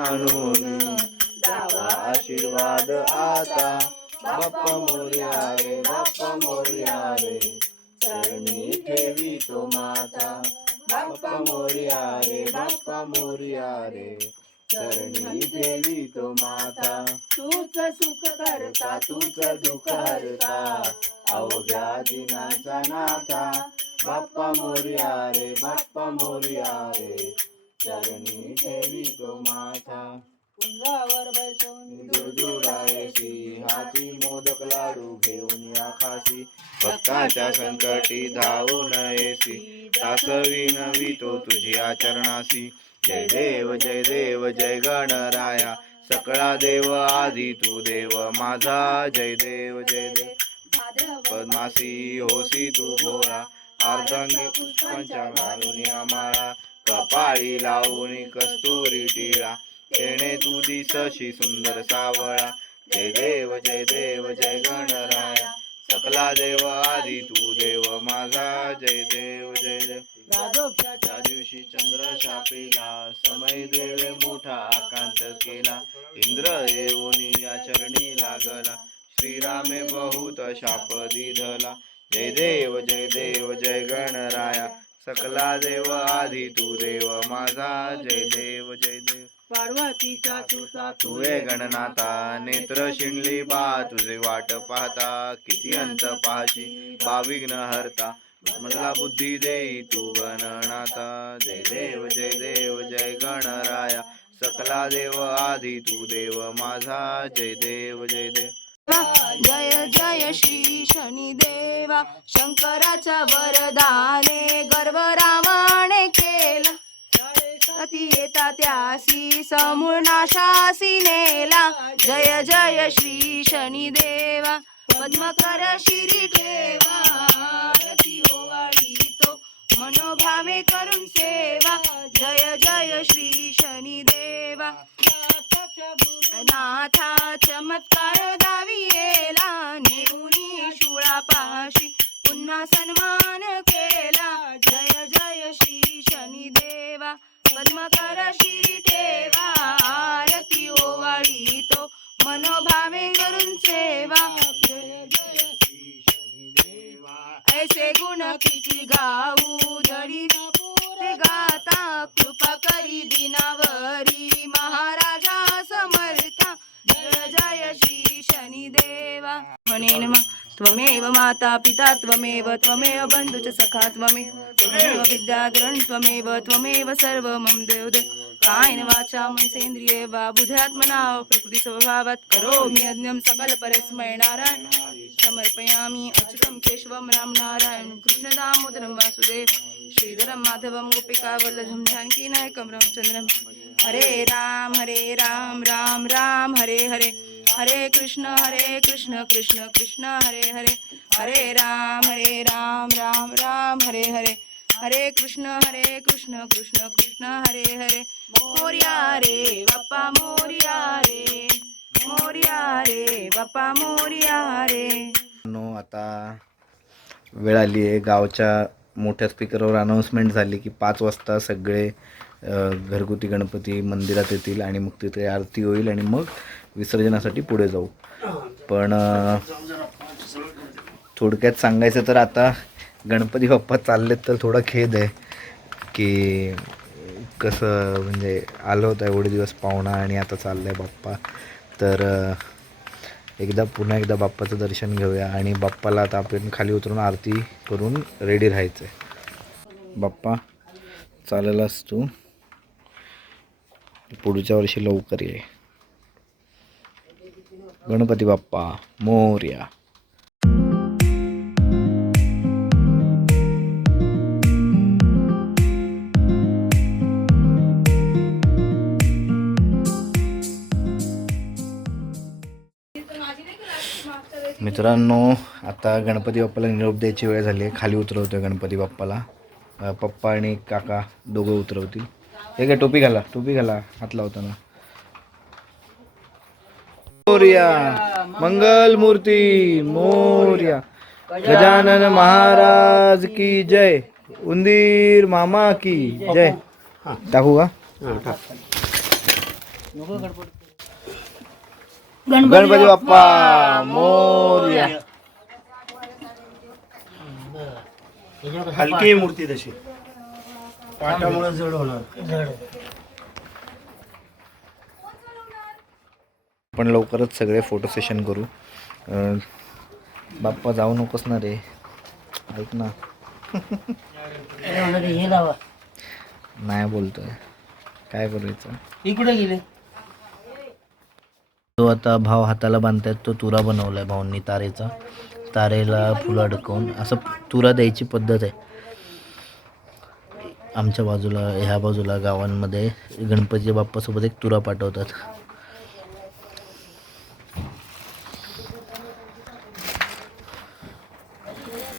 आणून द्यावा आशीर्वाद आता. बाप्पा मोरया रे, बाप्पा मोरया रे, चरणी ठेवी तो माथा. बाप्पा मोरया रे, बाप्पा मोरया रे, चरणी ठेवी तो माथा. तूच सुख करता, तूच दुःख हरता, अवघ्या दिनाचा नाथा. बाप्पा मोरया रे, बाप्पा मोरया रे, चरणी ठेवी तो माथा. कुंजावर बैसून दुर्दुडायसी, हाती मोदक लाडू घेऊन या खासी. भक्ताच्या संकटी धावून येसी, दासवी नवी तो तुझी आचरणासी. जय देव जय देव जय गणराया, सकळा देव आधी तू देव माझा. जय देव जय देव पद्मासी होसी तू भोळा, अर्धांगी पुष्पांच्या घालून आम्हाला. कपाळी लावून कस्तुरी टिळा, तेणे तू दिसशी सुंदर सावळा. जय देव जय देव जय गणराया, सकला देव आधी तू देव माझा. जय देव जय देव. राजोक्षाच्या दिवशी चंद्र शापेला, समय देवे मोठा आकांत केला. इंद्र येऊन या चरणी लागला, श्रीरामे बहुत शाप दिधला. जय देव जय देव जय गणराया, सकला देव आधी तू देव माझा. जय देव जय देव. पार्वतीच्या सुता तू ये गणनाथा, नेत्र शिणली बा तुझे वाट पाहता. किती अंत पाहशी बाविघ्न हरता, मजला बुद्धी देई तू गणनाथा. जय देव जय देव जय गणराया, सकला देव आधी तू देव माझा. जय देव जय देव. जय जय श्री शनिदेवा, शंकराच्या वरदाने गर्व रामाने केला. सती येता त्यासी समूळ नाशासी नेला. जय जय श्री शनिदेवा, पद्मकर शिरी ठेवा. आरती ओवाळीतो मनोभावे करून सेवा. जय जय श्री शनिदेवा, नाथा चमत्कार दावी येला. नेऊनी शूळा पाशी पुन्हा सन्मान केला. जय जय श्री शनिदेवा, पद्मकर शिरी ठेवा. आरती ओवाळीतो मनोभावे करून सेवा. जय जय श्री शनिदेवा, ऐसे गुण किती गाऊ धडी ते गाता. कृपा करी दिनावरी महाराजा समर्था. जय जय श्री शनिदेवा. हने नमः. त्वमेव माता पिता त्वमेव, त्वमेव बंधुच सखा त्वमेव, त्वमेव विद्याधरण त्वमेव, त्वमेव सर्व मम देवदेव. कायेन वाचा मनसेन्द्रिये वा बुद्ध्यात्मना प्रकृती स्वभावात् करोमि यज्ञं सकल परस्मै नारायण समर्पयामि. अच्युतं केशवं राम नारायण कृष्ण दामोदरं वासुदेव, श्रीधरं माधवं गोपिका वल्लभं जानकी नायकं रामचंद्रं. हरे राम राम राम हरे हरे, हरे कृष्ण कृष्ण कृष्ण हरे हरे. हरे राम राम राम हरे हरे, हरे कृष्ण कृष्ण कृष्ण हरे हरे. मोरया रे बाप्पा मोरया रे, मोरया रे बाप्पा मोरया रे. आता वेळ आली आहे, गावच्या मोठ्या स्पीकरवर अनाऊन्समेंट झाली की 5 वाजता सगळे घरगुती गणपती मंदिरात येतील आणि मग तिथे आरती होईल आणि मग विसर्जनासाठी पुढे जाऊ. पण थोडक्यात सांगायचं तर आता गणपती बाप्पा चाललेत तर थोडा खेद आहे की कसं म्हणजे आलं होतं एवढे दिवस पाहुणा आणि आता चाललं आहे बाप्पा. तर पुन्हा एकदा बाप्पाचं दर्शन घेऊया आणि बाप्पाला आता आपण खाली उतरून आरती करून रेडी राहायचं आहे. बाप्पा चालेलास तू, पुढच्या वर्षी लवकर ये. गणपती बाप्पा मोरया. मित्रांनो, आता गणपती बाप्पाला निरोप द्यायची वेळ झाली आहे. खाली उतरवतोय गणपती बाप्पाला. पप्पा आणि काका दोघं उतरवतील. हे काय टोपी घाला हात लावताना. मोरया मंगल मूर्ती मोरया, गजानन महाराज की जय, उंदीर मामा की जय. टाकू का? गणपती बाप्पा मोरया. हलकी मूर्ती तशी पाटामुळे जड होणार. आपण लवकरच सगळे फोटो सेशन करू. बाप्पा जाऊ नकोस ना रे, ऐक ना. नाही बोलतोय, काय करायचं. इकडे गेले. तो आता भाव हाताला बांधतायत, तो तुरा बनवलाय भाऊंनी तारेचा. तारेला फुलं अडकवून असं तुरा द्यायची पद्धत आहे आमच्या बाजूला. ह्या बाजूला गावांमध्ये गणपती बाप्पासोबत एक तुरा पाठवतात.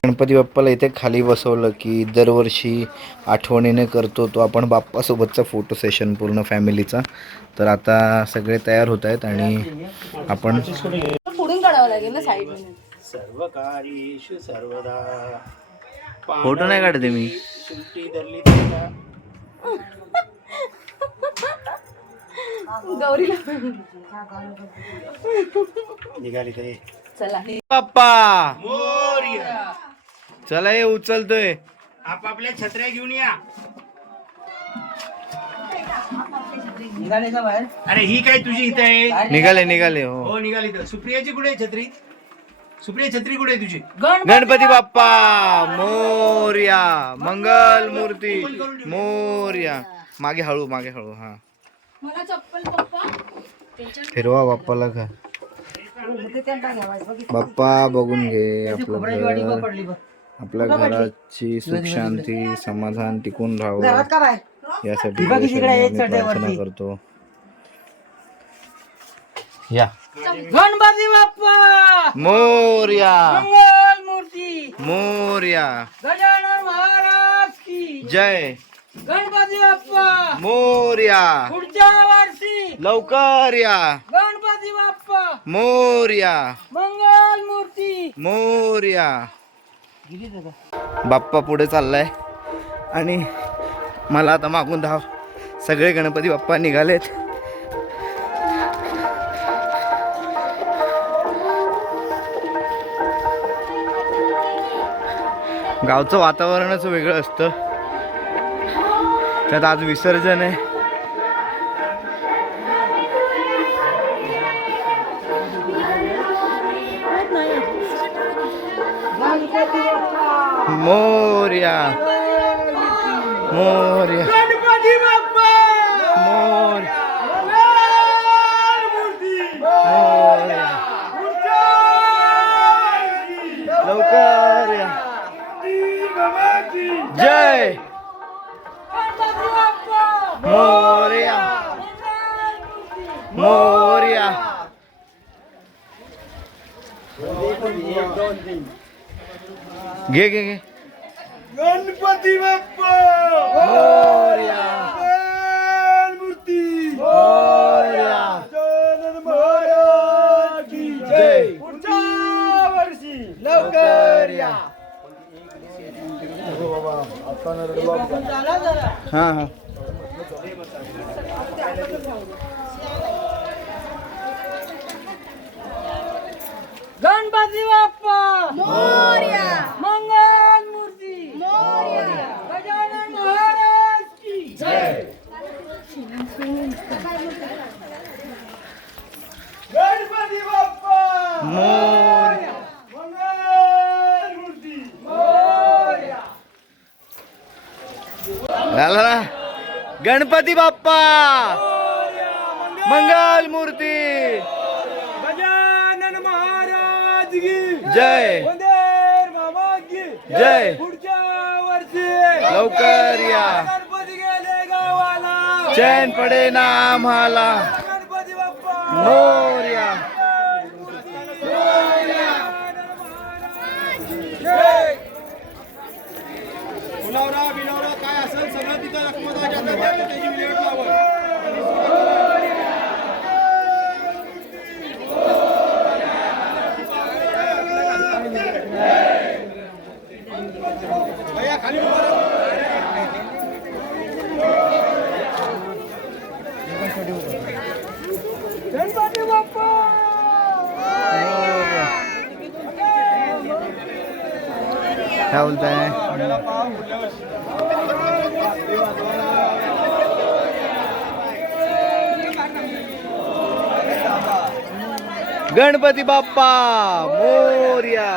गणपती बाप्पाला इथे खाली बसवलं की दरवर्षी आठवणीने करतो तो आपण बाप्पासोबतचा फोटो सेशन पूर्ण फॅमिलीचा. तर आता सगळे तयार होत आहेत आणि आपण पुढून काढावं लागेल ना साईड. सर्व कार्येषु सर्वदा. फोटो नाही काढते मी. सुट्टी धरली त्याला. गौरीला निघाली ते. चला. बाप्पा मोरया. चला हे उचलतोय. आपापल्या छत्र्या घेऊन या. निघाले का बाहेर? अरे ही काय तुझी इथे आहे? निघाले हो. हो निघाली तर. सुप्रियाची कुठे आहे छत्री? सुप्रिया छत्री कुठे आहे तुझी? गणपती बाप्पा मोरया. मंगल मूर्ती मोरया. मागे हळू हा. मला चप्पल पप्पा. फिरवा बाप्पाला का. बाप्पा बघून घे आपल्या घराची सुख शांती समाधान टिकून राहावं यासाठी प्रार्थना करतो. या गणपती बाप्पा मोरया. मंगल मूर्ती मोरया. गजानन महाराज की जय. गणपती बाप्पा मोरया. पुढच्या वर्षी लवकर या. गणपती बाप्पा मोरया. मंगल मूर्ती. मोरया. बाप्पा पुढे चाललाय आणि मला आता मागून धाव. सगळे गणपती बाप्पा निघालेत. गावचं वातावरणच वेगळं असतं. त्यात आज विसर्जन आहे. मोरया. मोरया. गणपती बाप्पा मोरया. मोरया. लवकर या. जय. मोरया. मोरया. घे घे घे. गणपती बाप्पा मोरया. मूर्ती. मोरया. गजानन महाराज की जय. पुढच्या वर्षी लवकर या. हा हा. गणपती बाप्पा मोरया. मंगल मूर्ती. मोरया. गजानन महाराज की जय. गणपती बाप्पा मोरया. मंगल मूर्ती. झालं ना. गणपती बाप्पा मंगल मूर्ती. गजानन महाराज की जय. वंदे मामा की जय. पुढच्या वर्षी लवकर या. गणपती गेले गावाला. चैन पडे ना आम्हाला. गणपती बाप्पा मोरया. फुलावरा बिलावरा काय असेल सगळं तिथं रखमताच्या त्याची विल्हेवाट लावा. भैया खाली उभा राहा. काय बोलताय? गणपती बाप्पा मोरया.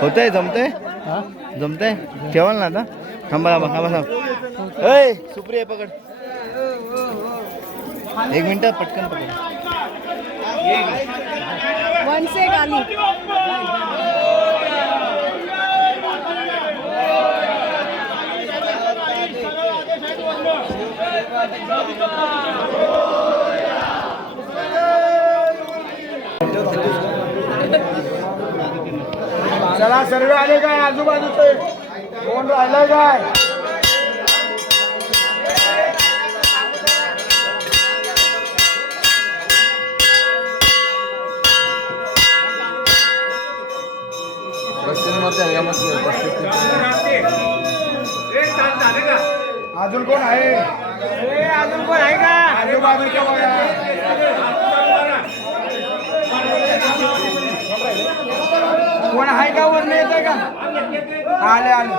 होतंय जमतंय जमतंय ठेवाल ना आता. थांबा थांबा थांबा थांब. ऐ सुप्रिया पकड. 1 मिनिट पटकन पकड. वनसे गाली चला सर्व आले काय आजूबाजूचे कोण राहिलंय काय? अजून कोण आहे? अजून कोण आहे का आजूबाजूच्या बघा. कोण आहे का वरनं येतंय का? आले आले.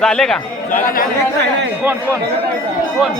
झाले का? कोण कोण कोण?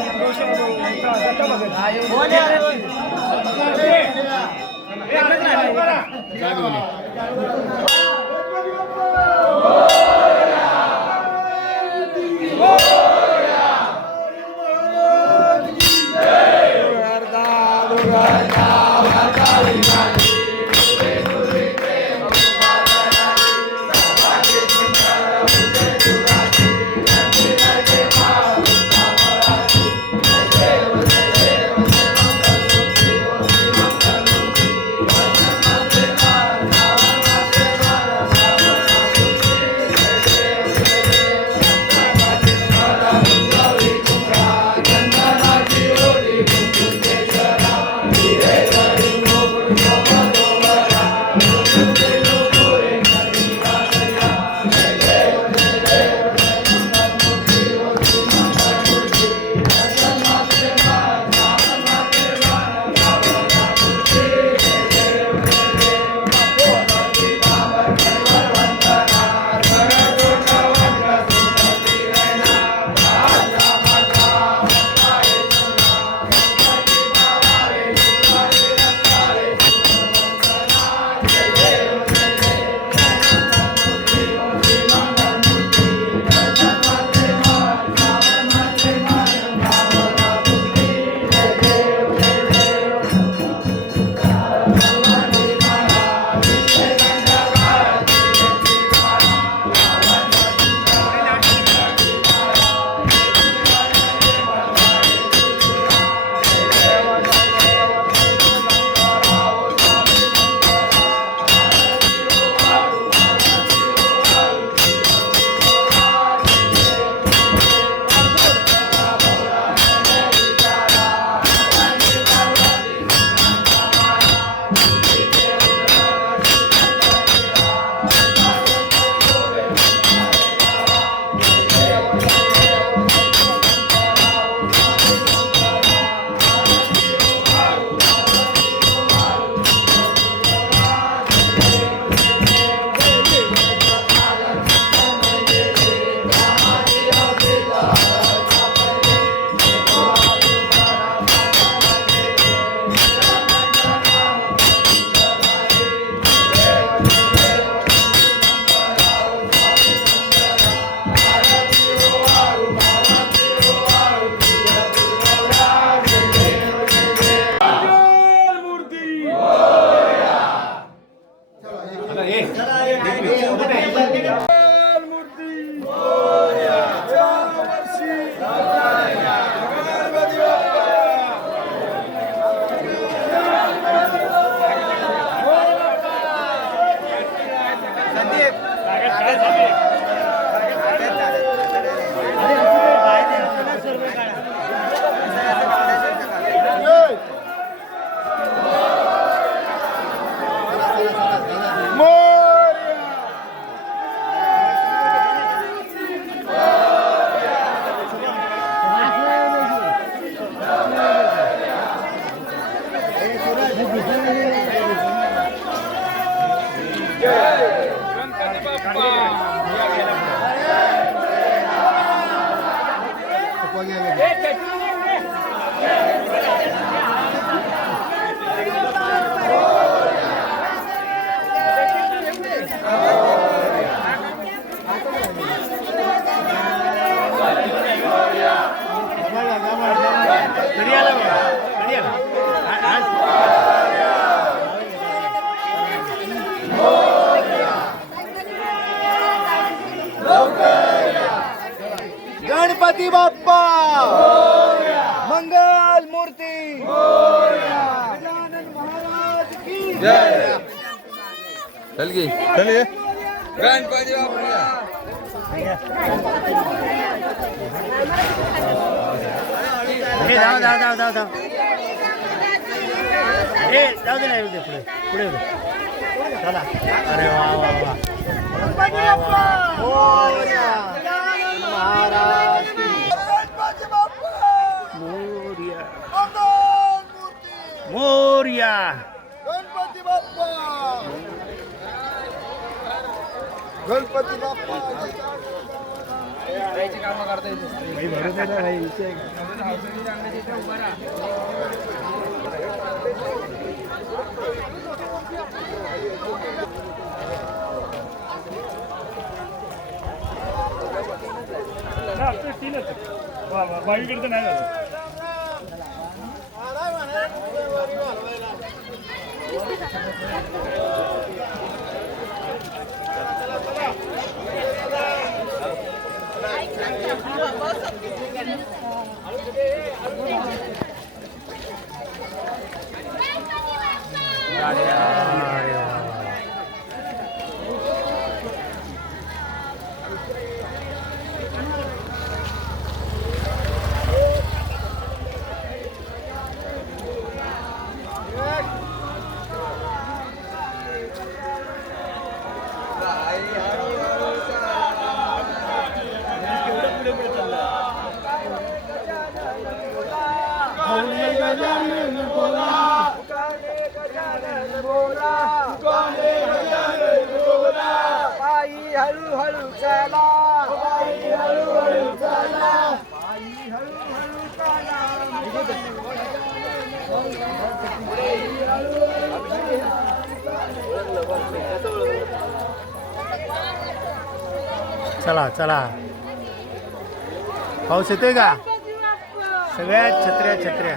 गणपती बाप्पा या गेला गणपती बाप्पा मंगल मूर्ती गजानन महाराज की जय. गणपती बाप्पा जाऊ दे नाही पुढे पुढे चला. अरे वा वा वा महाराज की मोर्या गणपती बाप्पा गणपती बाप्पा बावीकडे नाही झालं. चला चला. पाऊस येतोय का? सगळ्या छत्र्या छत्र्या.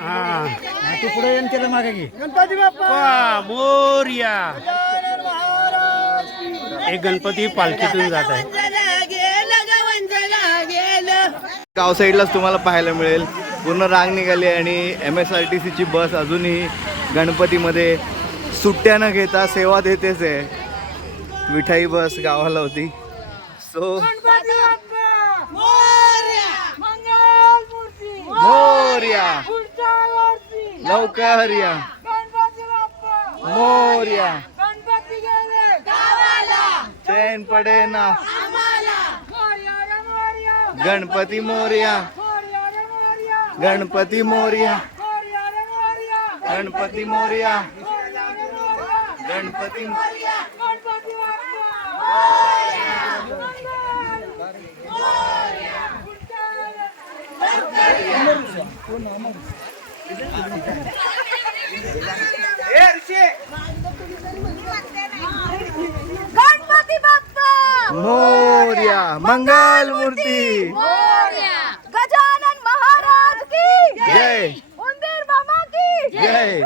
हा तू पुढे येऊन केलं मागे की गणपती बाप्पा मोर्या. एक गणपती पालखीतून जात आहे. गाव साईडलाच तुम्हाला पाहायला मिळेल. पूर्ण रांग निघाली आणि MSRTCची बस अजूनही गणपतीमध्ये सुट्ट्या न घेता सेवा देतेच आहे. मिठाई बस गावाला होती. सो गणपती बाप्पा मंगल मूर्ती मोर्या पुढच्या वर्षी लवकर या गणपती बाप्पा मोर्या गणपती गेले गावाला चैन पडे ना मोरया रे मोरया गणपती मोर्या मोरया रे मोरया गणपती मोर्या मोरया रे मोरया गणपती मोर्या मोरया रे मोरया गणपती गणपती बाप्पा गणपती बाप्पा मोर्या मंगल मूर्ती गजानन महाराज की जय उंदीर मामा की जय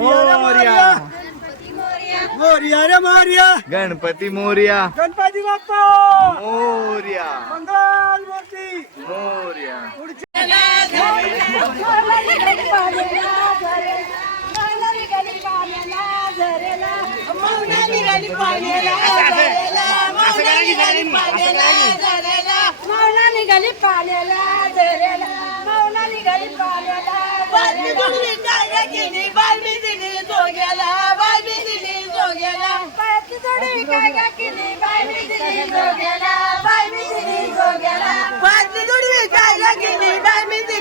मोरया मोरया रे मोरया गणपती मोर्या गणपती बाप्पा मोर्या मंगल मूर्ती मोर्या निघाली पाण्याला झरेला मावला निघाली पाण्याला बालमी दिली बालमी दिली जोग्याला बालमी दिली जोग्याला पायाची जोडी काय का केली बालमी दिली जोग्याला बालमी दिली जोग्याला पायाची जोडी काय का केली बालमी दिली